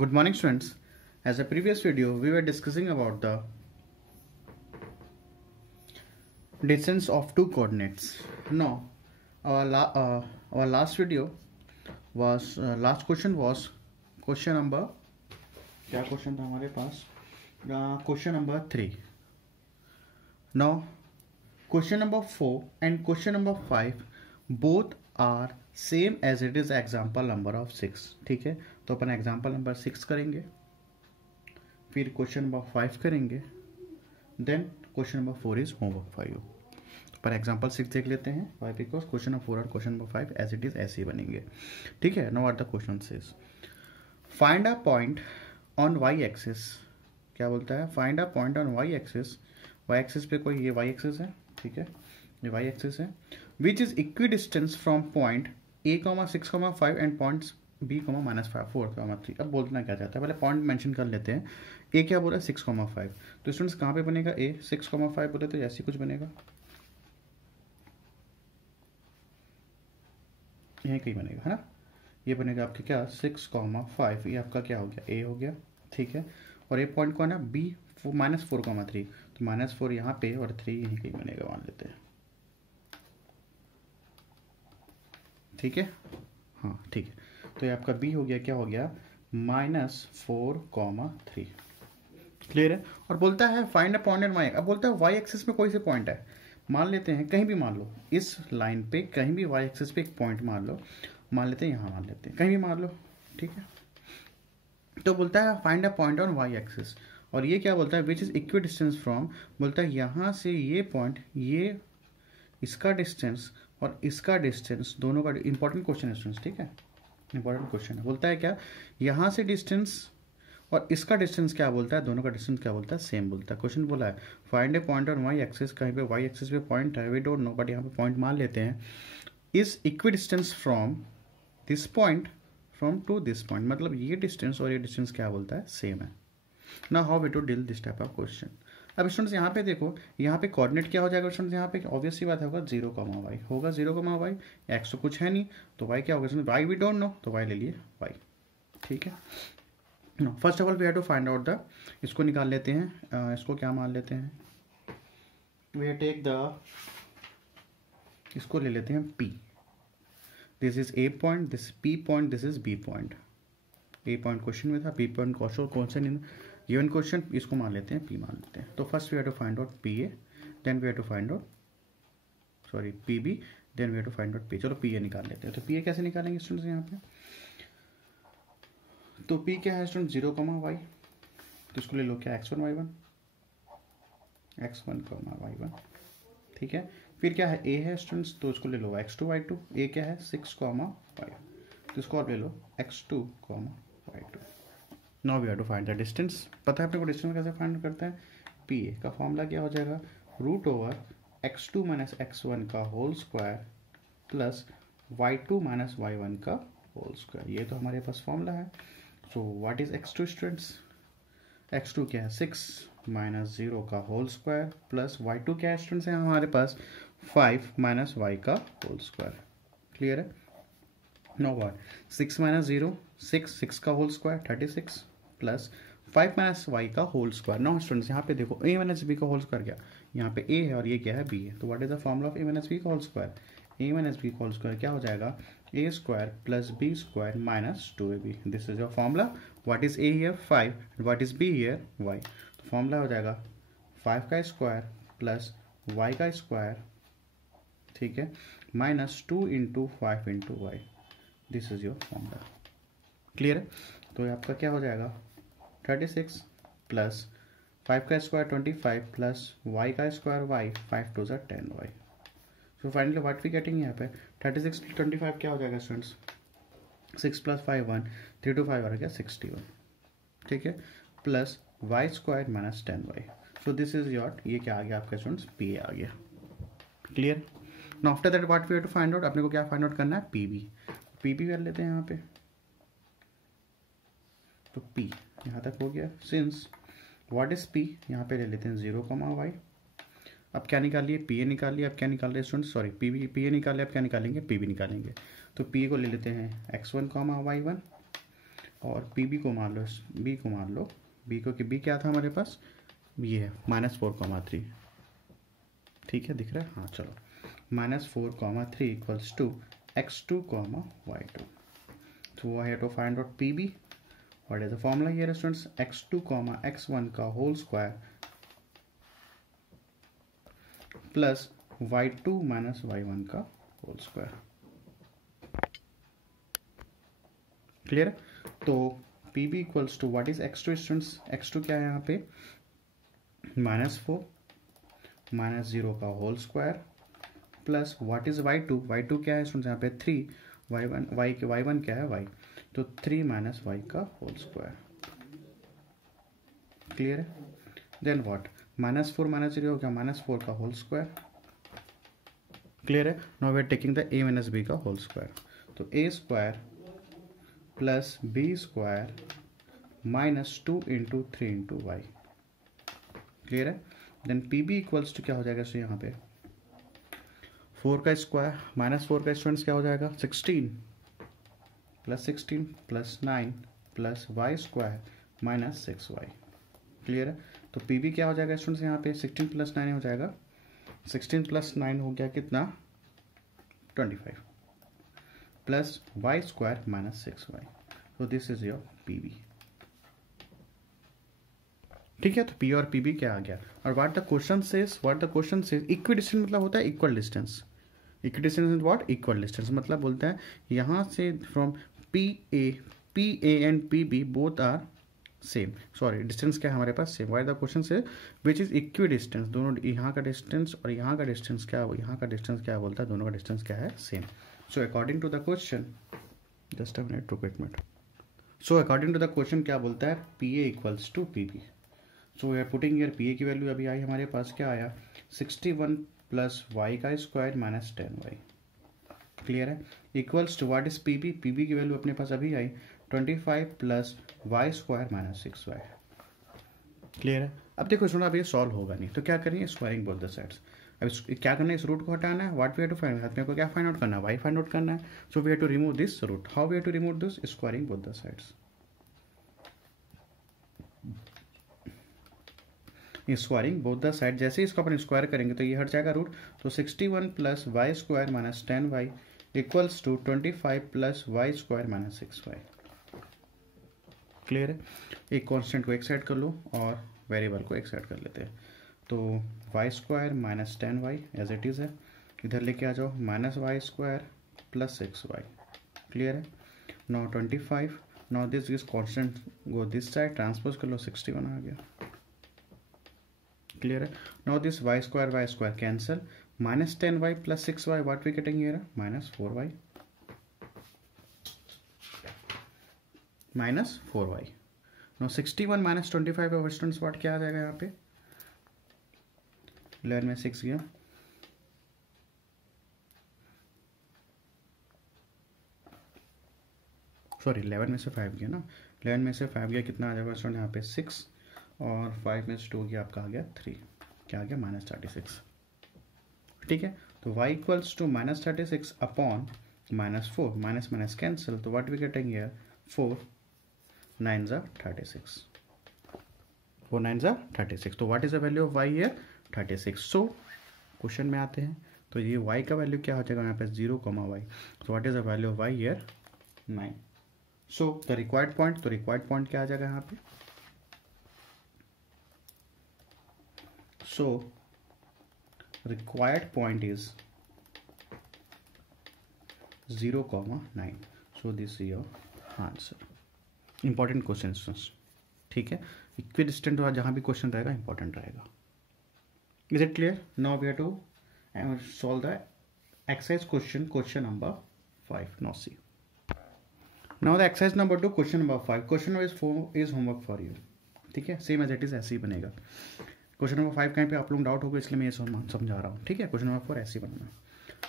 Good morning, students. As a previous video, we were discussing about the distance of two coordinates. Now, our last video was last question was question number क्या question था हमारे पास question number 3. Now, question number 4 and question number 5 both are same as it is example number of 6. ठीक है, तो अपन example number 6 करेंगे, फिर question number 5 करेंगे, then question number 4 is homework for you. तो पर एग्जाम्पल 6 देख लेते हैं. वाई बिकॉज क्वेश्चन नंबर 4 और question number 5 as it is ऐसे ही बनेंगे. ठीक है. Now what the question says, find a point on Y axis. क्या बोलता है? Find a point on Y axis. Y axis पे कोई ये वाई एक्सिस है. ठीक है, ये वाई एक्सिस है, which is equi distance from point a, 6,5 and points b, -4,3. अब बोलना क्या चाहता है, पहले पॉइंट मेंशन कर लेते हैं. a क्या बोला? 6,5. तो स्टूडेंट्स कहाँ पे बनेगा? a 6,5 बोले तो ऐसे कुछ बनेगा, यहीं कहीं बनेगा, है ना. ये बनेगा आपके क्या 6,5. ये आपका क्या हो गया? a हो गया. ठीक है, और ये पॉइंट कौन है? b -4,3. तो -4 यहाँ पे और 3 यहीं कहीं बनेगा, मान लेते हैं. ठीक है, हाँ ठीक है. तो ये आपका b हो गया, क्या हो गया? -4,3. क्लियर है. और बोलता है find a point at y. अब बोलता है y एक्सिस में कोई से पॉइंट है, मान लेते हैं कहीं भी, मान लो इस लाइन पे कहीं भी y एक्सिस पे एक पॉइंट मान लो, मान लेते हैं यहाँ, मान लेते हैं कहीं भी मान लो. ठीक है, तो बोलता है find a point on y axis. और ये क्या बोलता है? Which is equi distance from, बोलता है यहाँ से ये पॉइंट, ये इसका डिस्टेंस और इसका डिस्टेंस, दोनों का इंपॉर्टेंट क्वेश्चन है स्टूडेंट्स. ठीक है, इंपॉर्टेंट क्वेश्चन है. बोलता है क्या? यहाँ से डिस्टेंस और इसका डिस्टेंस क्या बोलता है? दोनों का डिस्टेंस क्या बोलता है? सेम बोलता है. क्वेश्चन बोला है find a point on Y axis. कहीं पे वाई एक्सिस पे पॉइंट है, वी डोंट नो, बट यहाँ पे पॉइंट मान लेते हैं. Is equi distance from this point from to this point. मतलब ये डिस्टेंस और ये डिस्टेंस क्या बोलता है? सेम है. ना how we to deal this type of question. अब स्टूडेंट्स यहाँ पे देखो, यहाँ पे कोऑर्डिनेट क्या हो जाएगा स्टूडेंट्स? यहाँ पे ऑब्वियस सी बात होगा 0, y होगा. 0, y, एक्स तो कुछ है नहीं, तो y क्या होगा student? y we don't know, तो y ले लिए y. ठीक है. No, first of all we have to find out the, इसको निकाल लेते हैं. इसको क्या मान लेते हैं? वी टेक द, इसको ले लेते हैं p. This is a point, this p point, this is b point. a point question में था, b point question in given question. इसको मान लेते हैं p, मान लेते हैं. तो first we have to find out pa, then we have to find out, sorry pb, then we have to find out p. चलो pa निकाल लेते हैं. तो pa कैसे निकालेंगे स्टूडेंट्स यहाँ पे? तो p क्या है स्टूडेंट? 0, y. तो इसको ले लो क्या? x1, y1, x1, y1. ठीक है. फिर क्या है? a है स्टूडेंट्स, तो इसको ले लो x2, y2. a क्या है? 6, y. तो इसको आप ले लो x2, y2. Now we have to find the distance. पता है अपने को डिस्टेंस कैसे फाइंड करते हैं? पी ए का फॉर्मूला क्या हो जाएगा? √x2 - x1 का whole square plus y2 - y1 का होल स्क्वायर. ये तो हमारे पास फॉर्मूला है. So what is x2 students? x2 क्या है? 6 - 0 का होल स्क्वायर प्लस y2 क्या है स्टूडेंट्स? है हमारे पास 5 - y का होल स्क्वायर. क्लियर है. नो व्हाट 6 - 0 6 का होल स्क्वायर 36 प्लस 5 - y का होल स्क्वायर. नाउ स्टूडेंट्स यहाँ पे देखो a - b का होल स्क्वायर क्या? यहाँ पे a है और ये क्या है? b है. तो what is the formula of a - b का होल स्क्वायर? a - b का होल स्क्वायर क्या हो जाएगा? a square plus b square minus 2ab. This is your formula. What is a here? 5. What is b here? y. तो formula हो जाएगा 5 का square plus y का स्क्वायर, ठीक है, minus 2 × 5 × y. This is your formula. Clear है. तो ये आपका क्या हो जाएगा? 36 प्लस 5 का स्क्वायर 25 प्लस y का square y, 5 2 = 10y. So finally what we getting यहाँ पे 36 + 25 क्या हो जाएगा स्टूडेंट्स? 6 + 5 1, 3 to 5 आ गया 61. ठीक है, plus y square minus 10y. So this is your, ये क्या आ गया आपका स्टूडेंट्स? p आ गया. Clear. Now after that what we have to find out. अपने को क्या फाइंड आउट करना है? pb. pb कर लेते हैं यहाँ पे. तो p यहाँ तक हो गया. सिंस व्हाट इज p, यहाँ पे ले लेते हैं 0, y. अब क्या निकाल लिए? pa निकाल लिया. अब क्या निकाल रहे स्टूडेंट? सॉरी pa निकाल लिया. अब क्या निकालेंगे? pb निकालेंगे. तो p को ले लेते हैं x1, y1 और पी बी को मान लो, बी को मान लो, बी को, कि बी क्या था हमारे पास, ये है -4,3, ठीक है, दिख रहा है, हाँ चलो, -4,3 equals to x2, y2. So I have to find out PB. What is the formula here, students? x2, x1 का whole square plus y2 minus y1 का whole square. Clear? तो PB equals to what is x2, students? x2 क्या है यहाँ पे, -4 -0 का whole square plus what is y2 क्या है स्टूडेंट्स यहाँ पे 3, y1 क्या है y, तो 3 - y का होल स्क्वायर. क्लियर है? देन व्हाट, -4 -0 हो गया -4 का होल स्क्वायर. क्लियर है? Now we are taking the a - b का होल स्क्वायर, तो a² plus b² -2 × 3 × y. Clear है? देन pb इक्वल्स टू क्या हो जाएगा, सो यहाँ पे 4 का स्क्वायर -4 का स्टूडेंट्स क्या हो जाएगा 16 + 9 + y² -6y. क्लियर है? तो पी क्या हो जाएगा स्टूडेंट्स यहाँ पे 16 + 9 हो जाएगा, 16 + 9 हो गया कितना 25 प्लस y² -6y. तो दिस इज योर पी. ठीक है, तो पी और पी क्या आ गया. और what the question says equidistance मतलब होता है equal distance. Equidistance is what, equal distance मतलब बोलता है यहाँ से from P A and P B both are same. Sorry, distance क्या है हमारे पास same. What the question say which is equi distance, दोनों यहाँ का डिस्टेंस और यहाँ का डिस्टेंस क्या है, यहाँ का डिस्टेंस क्या बोलता है, दोनों का डिस्टेंस क्या है same. So according to the question, just a minute, रुको एक मिनट. So according to the question क्या बोलता है, P A equals to P B. So we are putting here P A की वैल्यू अभी आई हमारे पास, क्या आया 61 + y² - 10y. क्लियर है? Equals to what is P B की वैल्यू अपने पास अभी आई 25 + y² - 6y. क्लियर है? अब देखो सुनो, अब ये सॉल्व होगा नहीं, तो क्या करेंगे, स्क्वायरिंग बोथ द साइड्स. अब क्या करना है, इस रूट को हटाना है. What we have to find, मेरे को क्या फाइंड आउट करना है, y फाइंड आउट करना है. So we have to remove this root. How we have to remove this, squaring both the sides. Squaring both the side, जैसे इसको अपन square करेंगे तो ये हट जाएगा रूट. तो 61 + y² - 10y equals to 25 + y² - 6y. Clear है? एक कांस्टेंट को एक साइड कर लो और वेरिएबल को एक साइड कर लेते हैं. तो y² - 10y as it is है, इधर लेके आ जाओ -y² + 6y. क्लियर है? Now 25, now this is constant go this side, transpose कर लो, 61 आ गया. क्लियर है? Now this y² cancel, -10y + 6y, what we getting here -4y. -4y. Now 61 - 25 है स्टूडेंट्स, व्हाट क्या आ जाएगा यहाँ पे, 11 में 6 गया, सॉरी 11 में से 5 गया ना, 11 में से 5 गया, कितना आ जाएगा स्टूडेंट यहाँ पे 6, और 5 में से 2 गया, आपका आ गया 3, क्या आ गया -36. ठीक है? तो y equals to -36 upon -4, minus cancel, तो व्हाट वी गेटिंग हियर 4 9 = 36, 4 9 = 36. तो what is the value of y here 36. So question में आते हैं, तो ये y का वैल्यू क्या हो जाएगा यहाँ पे 0, y. तो what is the value of y here 9. So the required point, तो रिक्वायर्ड पॉइंट क्या आ जाएगा यहाँ पे, so required point is 0, 9. so this is your answer. important questions. ठीक है? इक्वी डिस्टेंट वाला जहाँ भी क्वेश्चन रहेगा इंपॉर्टेंट रहेगा. Is it clear? Now we have to solve the exercise question number 5. Now see, now the exercise number 2 question number 5. Question number is homework for you. ठीक है? Same as it is ऐसे ही बनेगा. Question number 5 कहीं पे आप लोग doubt होगा, इसलिए मैं ये समझा रहा हूँ. ठीक है? क्वेश्चन नंबर 4 ऐसे ही बनना.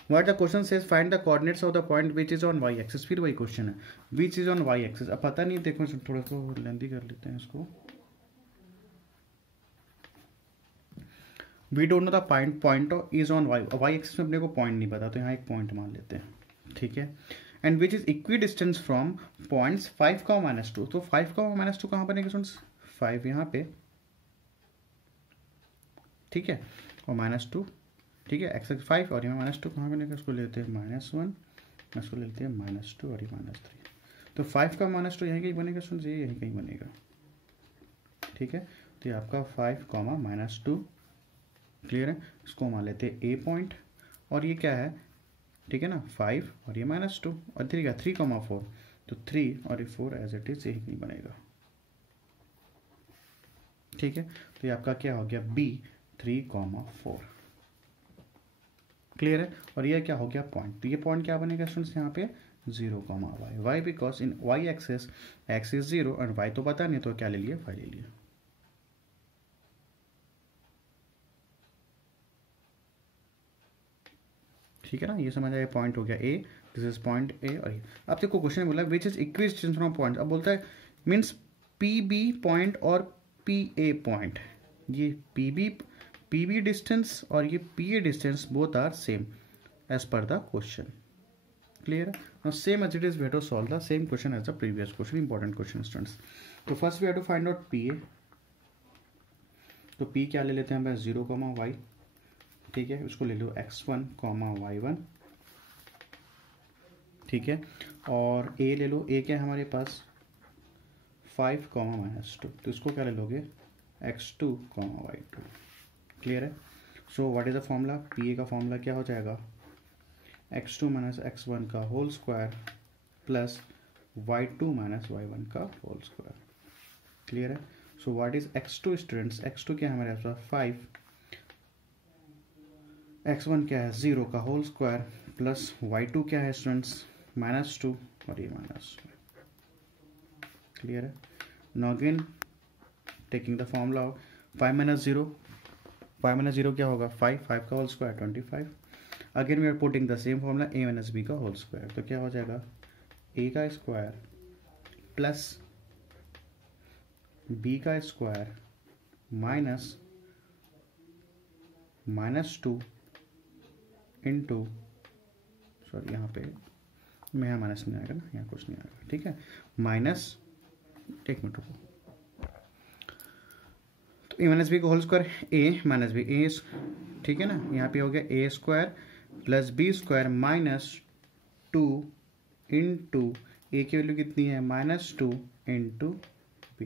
What the question says find the coordinates of the point which is on Y axis. फिर वही क्वेश्चन है, which is on Y axis. अब पता नहीं, देखो थोड़ा सा लेंथी कर लेते हैं इसको. We don't know the point is on Y axis में अपने को पॉइंट नहीं पता, तो यहाँ एक पॉइंट मान लेते हैं. ठीक है? And which is equi distance from points 5 का -2। तो 5 का -2 कहाँ बनेगा स्टूडेंट्स, 5 यहाँ पे, ठीक है, और -2, ठीक है, x 5 और यहाँ -2 कहाँ बनेगा, इसको लेते हैं -1, इसको लेते हैं -2 और ये -3। तो 5 का -2 यहीं कहीं बनेगा स्टूडेंट्स, ये यहीं कहीं बनेगा, ठीक है। तो ये आपका 5 -2 क्लियर है। इसको मान लेते हैं ए पॉइंट, और ये क्या है, ठीक है ना, 5 और ये -2 और 3 का 3, 4, तो 3 और ये 4 एज इट इज यही कहीं बनेगा, ठीक है। तो ये आपका क्या हो गया, बी 3, 4 क्लियर है। और ये क्या हो गया, पॉइंट। तो ये पॉइंट क्या बनेगा स्टूडेंट्स, यहाँ पे 0, Y, Y because in Y axes X is 0 और वाई तो पता नहीं, तो क्या ले लिए, 5 ले लिए, ठीक है ना। ये समझ आया, पॉइंट हो गया A, this is point A. और अब देखो क्वेश्चन बोला which is equi distance from point, अब बोलता है मीन्स पी बी पॉइंट और पी ए पॉइंट, ये पी बी डिस्टेंस और ये P A distance both are same as per the question, clear है। Now same as it is we have to solve the same question as the previous question, important question students. तो first we have to find out P A. तो P क्या ले लेते हैं बस 0, y, ठीक है, उसको ले लो x1, y1, ठीक है, और a ले लो, a क्या है हमारे पास 5, -2, तो इसको क्या ले लोगे x2, y2, क्लियर है। So what is the formula, P A का फॉर्मूला क्या हो जाएगा, x2 - x1 का whole square plus y2 - y1 का होल स्क्वायर, क्लियर है। So what is x2 students, x2 क्या है हमारे पास 5, x1 क्या है 0 का होल स्क्वायर प्लस y2 क्या है स्टूडेंट्स -2 और ये -2, क्लियर है। Now again taking the formula 5 - 0, 5 - 0 क्या होगा 5, 5 का whole square 25। Again we are putting the same formula a - b का होल स्क्वायर, तो क्या हो जाएगा a का स्क्वायर प्लस b का स्क्वायर माइनस -2 इंटू, सॉरी यहाँ पे मैं यहाँ माइनस नहीं आएगा ना, यहाँ कुछ नहीं आएगा, ठीक है, माइनस, एक मिनट रुको, तो a - b का whole square a - b, A, ठीक है ना, यहाँ पे हो गया a square plus B square -2 into A की वैल्यू कितनी है -2 इंटू बी,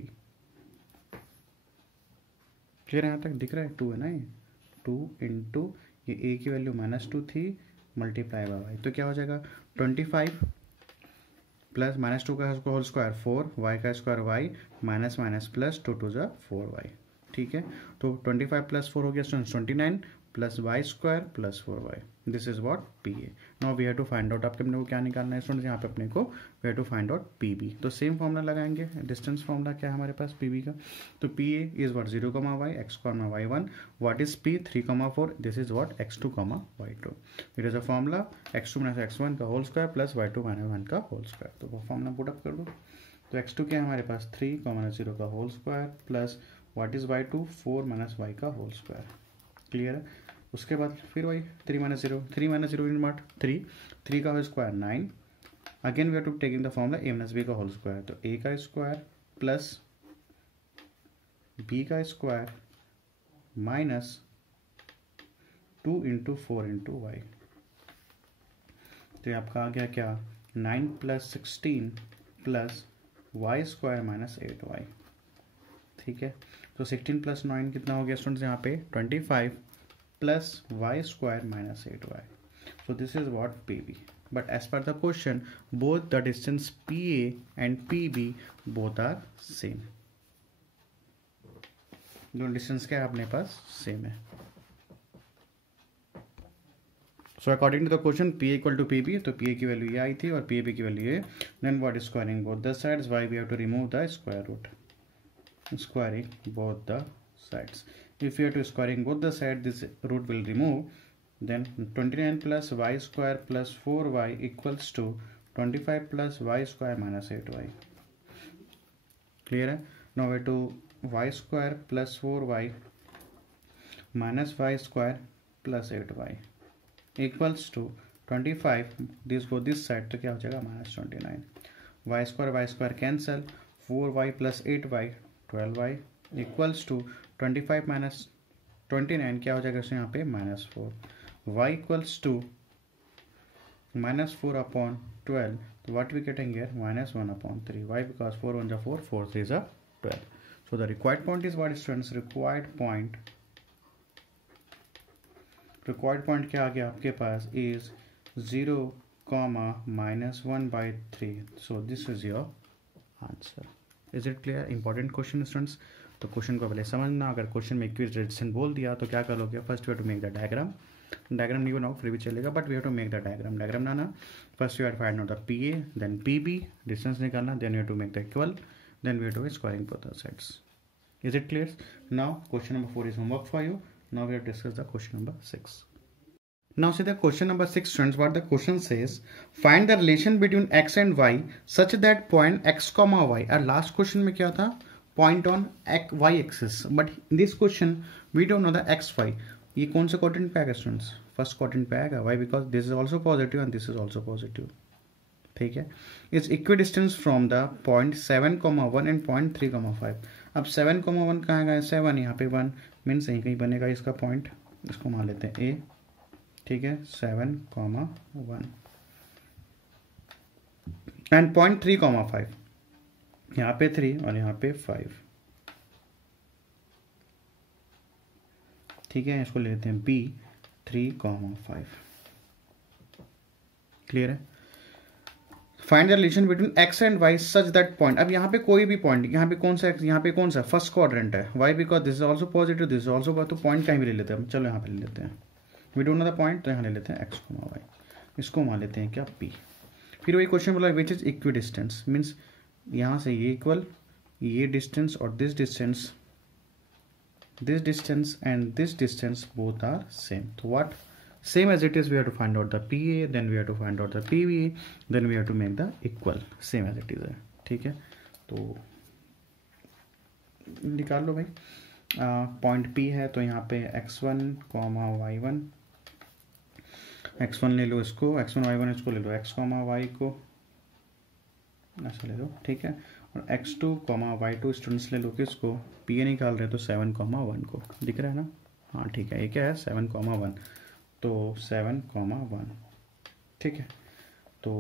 क्लियर है, यहाँ तक दिख रहा है, 2 है ना, ये 2 इंटू ये ए की वैल्यू -2 थी मल्टीप्लाई बाय वाई, तो क्या हो जाएगा 25 प्लस -2 का होल स्क्वायर 4, वाई का square Y minus minus plus 2 2 ज़ा 4y, ठीक है। तो 25 + 4 हो गया 29 plus Y square plus 4y, this is what P A. Now we have to find out, आपके अपने को क्या निकालना है स्टूडेंट्स, यहाँ पे अपने को we have to find out P B. तो सेम फॉर्मूला लगाएंगे, डिस्टेंस फॉर्मूला क्या है हमारे पास पी बी का, तो P A is what 0, y, x, y1, what is P 3, 4, this is what x2, y2, it is a formula x2 - x1 का whole square plus y2 - y1 का whole square. तो वो फॉर्मूला पुट अप कर दो। तो x2 क्या है हमारे पास 3, 0 का whole square plus what is y2 4 - y का होल स्क्वायर, क्लियर है। उसके बाद फिर वही 3 - 0, 3 - 0 इन व्हाट 3 का whole square 9, again we are to taking the formula a - b का होल स्क्वायर, तो a का स्क्वायर प्लस b का square minus 2 into 4 into Y, तो ये आपका आ गया क्या 9 + 16 plus Y square minus 8y, ठीक है। तो 16 + 9 कितना हो गया स्टूडेंट्स यहाँ पे 25 plus Y square minus 8y, so this is what PB, but as per the question both the distance PA and PB both are same, दोनों डिस्टेंस क्या है अपने पास सेम है। So according to the question P = PB, तो PA की value ये आई थी और PB की वैल्यू ये, then what is squaring both the sides, why we have to remove the square root, squaring both the sides. If you are to squaring both the sides, this root will remove, then 29 plus y square plus 4y equals to 25 plus y square minus 8y, clear है। now we to y square plus 4y minus y square plus 8y equals to 25, this go this side, तो क्या हो जाएगा -29। Y square cancel, 4y + 8y 12y equals to 25 minus 29 क्या हो जाएगा इसमें यहाँ पे -4, y इक्वल्स टू -4 अपॉन 12, तो what we getting here -1/3, why because 4 1 4, 4 3 12. So the required point is what students? required point क्या आ गया आपके पास is 0, -1/3. So this is your answer. Is it clear? Important question students. तो question को पहले समझना, अगर क्वेश्चन में इक्विवेलेंट रेजिस्टेंस बोल दिया तो क्या करोगे, first you have to make the diagram नहीं बनाओ फिर भी चलेगा, but we have to make the diagram बनाना। First you have to find out the P A, then P B, distance निकालना, then you have to make the equal, then we have to squaring both the sides. Is it clear? Now question number 4 is homework for you. Now we have discuss the question number 6. Now see the question number 6 students, what the question says, find the relation between x and y such that point x comma y, our last question में क्या था, point on y axis, but in this question we don't know the x y, ये कौन से quadrant पे आएगा students, first quadrant पे आएगा, why because this is also positive and this is also positive, ठीक है। It's equidistance from the point 7,1 and point 3,5। अब 7,1 कहाँ गया, 7 यहाँ पे 1 मीन्स यहीं कहीं बनेगा इसका पॉइंट, इसको मान लेते हैं ए, ठीक है, 7,1 एंड पॉइंट 3,5, यहाँ पे 3 और यहाँ पे 5, ठीक है, इसको ले लेते हैं बी 3,5। क्लियर है? Find the relation between X and Y such that point, अब यहाँ पे कोई भी पॉइंट, यहाँ पे कौन सा एक्स, यहाँ पे कौन सा फर्स्ट क्वाड्रेंट है, why because this is also positive, this is also, तो पॉइंट कहीं भी ले लेते हैं, चलो यहाँ पे ले लेते हैं, we don't know the point, तो यहाँ ले लेते हैं एक्स कॉमा वाई, इसको मान लेते हैं क्या पी। फिर वही क्वेश्चन बोला which is equi distance, means यहाँ से ये इक्वल, ये डिस्टेंस और this distance and this distance both are same, so what, same as it is, we have to find out the PA, then we have to find out the PB, then we have to make the equal, same as it is है, ठीक है। तो निकाल लो भाई, point P है तो यहाँ पे x1, y1, x1 ले लो इसको, x1 y1 इसको ले लो, x, y को ऐसा ले लो, ठीक है, और x2, y2 स्टूडेंट्स ले लो किसको, पी ए निकाल रहे तो 7,1 को, दिख रहा है ना, हाँ ठीक है, ये क्या है 7,1, तो 7,1, ठीक है। तो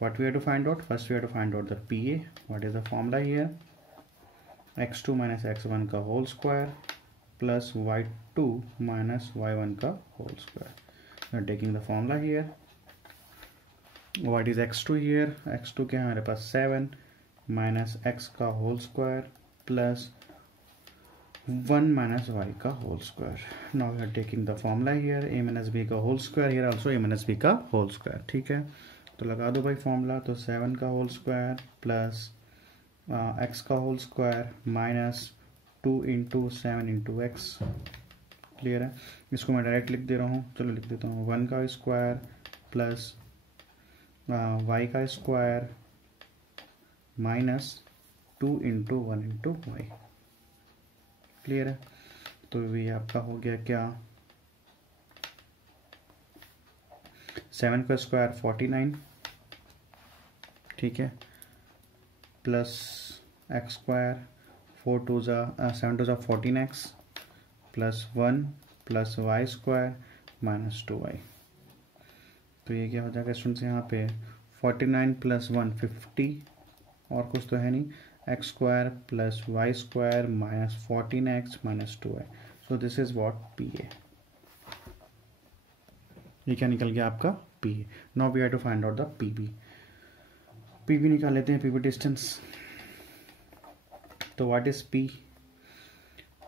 what we have to find out, first we have to find out the P A, what is the formula here, x2 minus x1 का whole square plus y2 minus y1 का whole square, we are taking the formula here, what is x2 here, x2 क्या है हमारे पास 7 minus x का whole square plus 1 minus y का whole square. Now we are taking the formula here, a minus b का whole square, here also a minus b का whole square, ठीक है। तो लगा दो भाई फॉर्मूला, तो 7 का होल स्क्वायर प्लस x का whole square minus 2 into 7 into X, clear है। इसको मैं डायरेक्ट लिख दे रहा हूँ, चलो लिख देता हूँ, 1 का स्क्वायर प्लस y का square minus 2 into 1 into Y, clear है। तो ये आपका हो गया क्या, 7 का स्क्वायर 49, ठीक है, प्लस एक्स स्क्वायर 7 2 ज़ा 14x plus 1 plus Y square minus 2y, तो ये क्या हो जाएगा स्टूडेंट्स, यहाँ पे 49 प्लस 1 50, और कुछ तो है नहीं, X square plus Y square minus 14x minus 2y, so this is what P A, ये क्या निकल गया आपका P A. Now we have to find out the P B, P B निकाल लेते हैं, पी बी डिस्टेंस, तो what is P,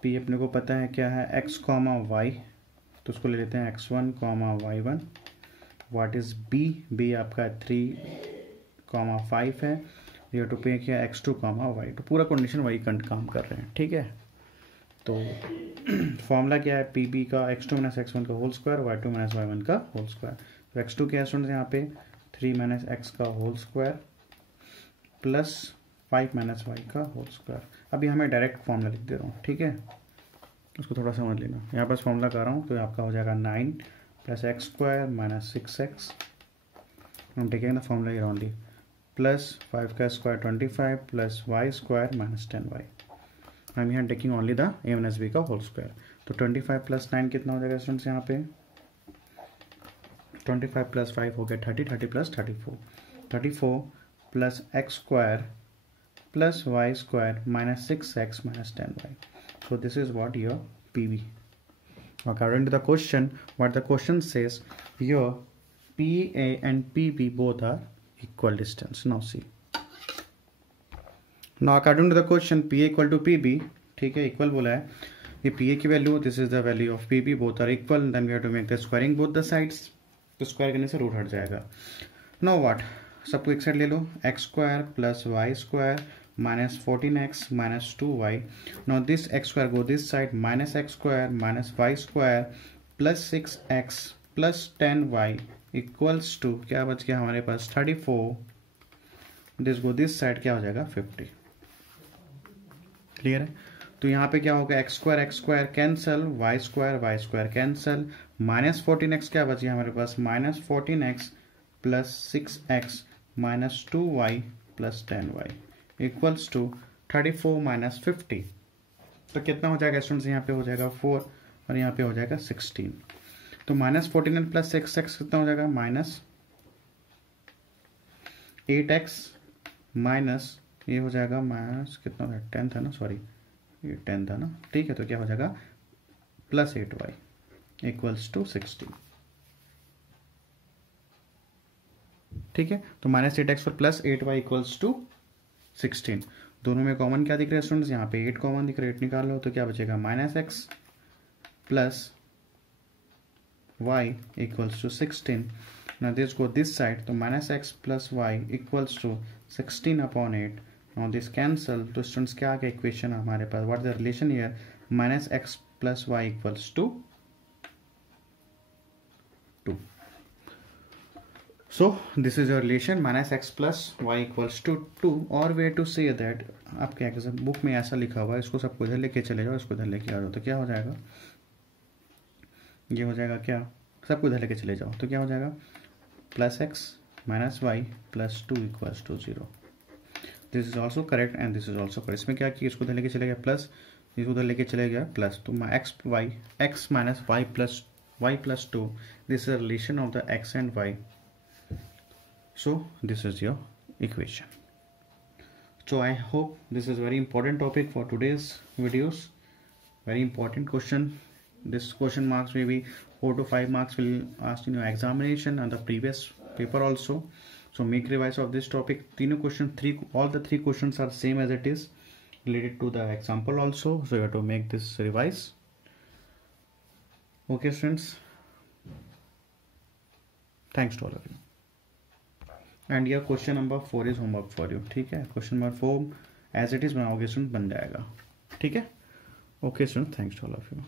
P अपने को पता है क्या है, एक्स कॉमा वाई, तो उसको ले लेते हैं x1 comma y1, what is B, B आपका 3,5 है, ये टू पे किया x2 कॉमा y, तो पूरा कंडीशन वही काम कर रहे हैं, ठीक है। तो फॉर्मूला क्या है पी बी का, x2 माइनस x1 का whole square, y2 minus y1 का होल स्क्वायर, तो x2 क्या है स्टूडेंट्स यहाँ पे 3 माइनस x का whole square plus 5 minus y का होल स्क्वायर। अभी हमें डायरेक्ट फॉर्मूला लिख दे रहा हूँ, ठीक है, उसको थोड़ा समझ लेना, यहाँ पर फॉर्मूला कर रहा हूँ, तो आपका हो जाएगा 9 plus x square minus 6x I'm taking the formula here only. Plus 5 का square 25 plus y square minus 10y. I'm here taking only the a minus b का whole square. तो 25 plus 9 कितना हो जाएगा स्टूडेंट्स यहाँ पे? 25 plus 5 हो गया 30, 30 plus 34. 34 plus x square plus y square minus 6x minus 10y. So this is what your PV. According to the question, what the question says, your PA and PB both are equal distance. Now see. Now according to the question, PA equal to PB, ठीक है, equal बोला है. ये PA की value, this is the value of PB, both are equal. Then we have to make the squaring both the sides. तो square करने से root हट जाएगा. Now what? सबको एक साइड ले लो. X square plus y square minus 14x minus 2y. Now this x square go this side, minus x square minus y square plus 6x plus 10y equals to, क्या बच गया हमारे पास 34. This go this side, क्या हो जाएगा 50. Clear है? तो यहाँ पे क्या होगा, X square cancel, Y square cancel, minus 14x क्या बच गया हमारे पास, minus 14x plus 6x minus 2y plus 10y equals to 34 minus 50. तो कितना हो जाएगा स्टूडेंट्स, यहाँ पे हो जाएगा 4 और यहाँ पे हो जाएगा 16. तो माइनस 14 प्लस 6x कितना हो जाएगा, माइनस 8x माइनस ये हो जाएगा माइनस कितना हो जाएगा 10 था ना, सॉरी ये 10 था ना, ठीक है. तो क्या हो जाएगा प्लस 8y इक्वल्स टू 16. ठीक है. तो माइनस 8x और प्लस 8y इक्वल्स टू 16. दोनों में कॉमन क्या दिख रहा है स्टूडेंट्स, यहाँ पे 8 कॉमन दिख रहा है. 8 निकाल लो तो क्या बचेगा, minus x plus y equals to 16. Now this go this side, तो minus x plus y equals to 16 upon 8. Now this cancel. तो स्टूडेंट्स क्या आ गया इक्वेशन हमारे पास, what the relation here, minus x plus y equals to 2. So this is your relation, minus x plus y equals to 2. Or way to say that, आपके exam book में ऐसा लिखा हुआ है, इसको सबको इधर लेके चले जाओ, इसको इधर लेके आ जाओ. तो क्या हो जाएगा, ये हो जाएगा क्या, सबको इधर लेके चले जाओ. तो क्या हो जाएगा, plus X minus Y plus 2 equals to 0. This is also correct and this is also correct. इसमें क्या किया, इसको इधर लेके चले गया प्लस, इसको उधर लेके चले गया प्लस. तो X minus Y plus 2. This is relation of the X and Y. So this is your equation. So I hope this is very important topic for today's videos. Very important question. This question marks maybe 4 to 5 marks will asked in your examination and the previous paper also. So make revise of this topic. तीनों question, all the three questions are same as it is related to the example also. So you have to make this revise. Okay students. Thanks to all of you. And यह question number 4 is homework for you. ठीक है, question number 4 as it is बनाओगे student, बन जाएगा. ठीक है. Okay student, thanks to all of you.